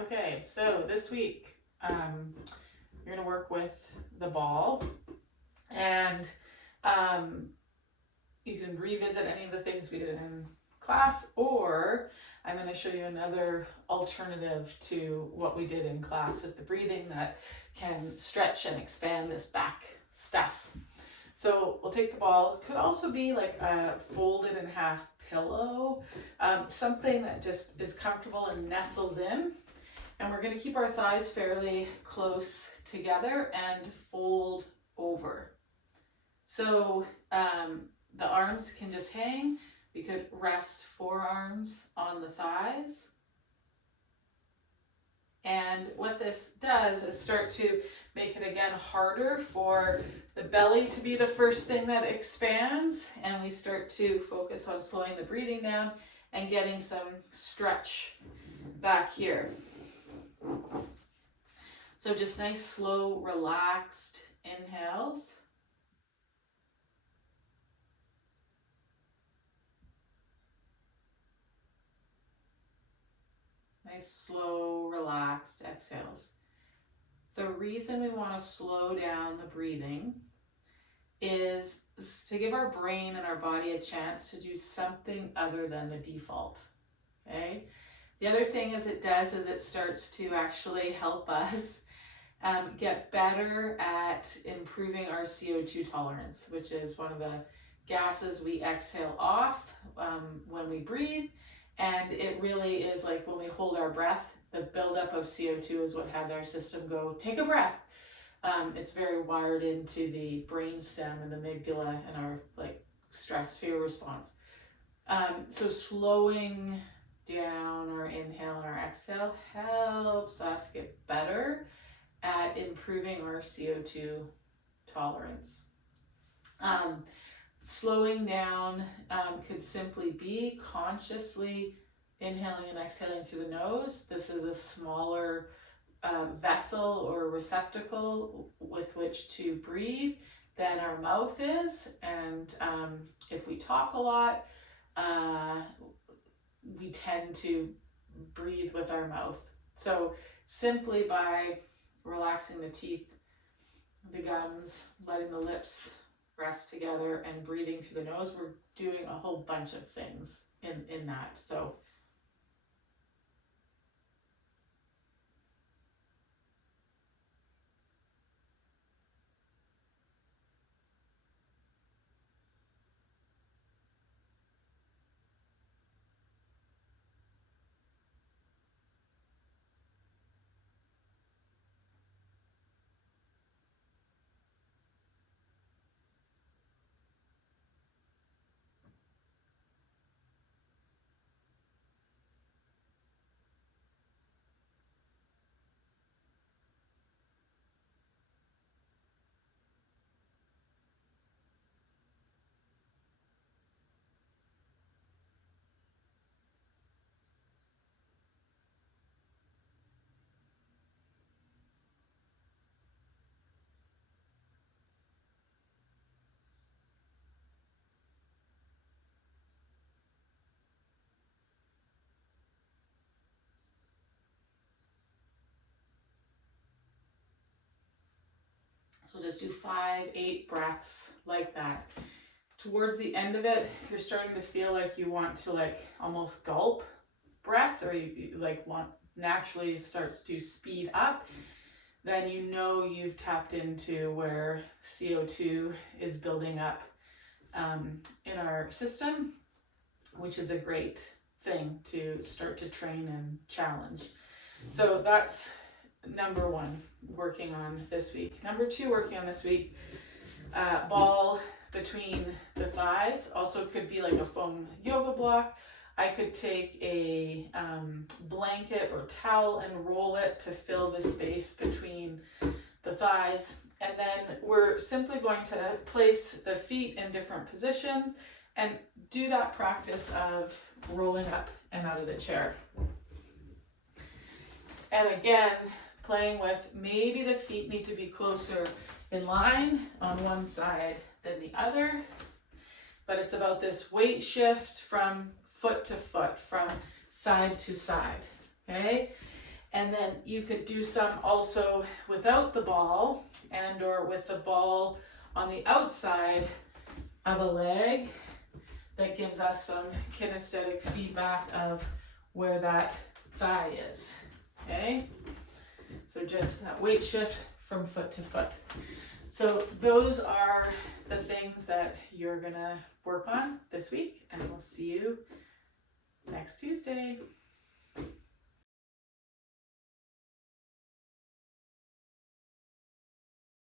Okay, so this week you're going to work with the ball, and um, you can revisit any of the things we did in class, or I'm going to show you another alternative to what we did in class with the breathing that can stretch and expand this back stuff. So we'll take the ball. It could also be like a folded in half pillow, something that just is comfortable and nestles in. And we're going to keep our thighs fairly close together and fold over. So the arms can just hang. We could rest forearms on the thighs. And what this does is start to make it again harder for the belly to be the first thing that expands. And we start to focus on slowing the breathing down and getting some stretch back here. So just nice, slow, relaxed inhales. Nice, slow, relaxed exhales. The reason we want to slow down the breathing is to give our brain and our body a chance to do something other than the default. Okay? The other thing it does is it starts to actually help us get better at improving our CO2 tolerance, which is one of the gases we exhale off when we breathe. And it really is like when we hold our breath, the buildup of CO2 is what has our system go, take a breath. It's very wired into the brainstem and the amygdala and our stress fear response. So slowing down our inhale and our exhale helps us get better at improving our CO2 tolerance. Slowing down could simply be consciously inhaling and exhaling through the nose. This is a smaller vessel or receptacle with which to breathe than our mouth is. And if we talk a lot, we tend to breathe with our mouth. So simply by relaxing the teeth, the gums, letting the lips rest together and breathing through the nose, we're doing a whole bunch of things in that. So just do 5, 8 breaths like that. Towards the end of it, if you're starting to feel like you want to almost gulp breath, or you want naturally starts to speed up, then you know you've tapped into where CO2 is building up in our system, which is a great thing to start to train and challenge. So that's number 1 working on this week. Number 2 working on this week, ball between the thighs. Also could be like a foam yoga block. I could take a blanket or towel and roll it to fill the space between the thighs. And then we're simply going to place the feet in different positions and do that practice of rolling up and out of the chair. And again, playing with maybe the feet need to be closer in line on one side than the other. But it's about this weight shift from foot to foot, from side to side, okay? And then you could do some also without the ball and or with the ball on the outside of a leg. That gives us some kinesthetic feedback of where that thigh is, okay? So just that weight shift from foot to foot. So those are the things that you're gonna work on this week, and we'll see you next Tuesday.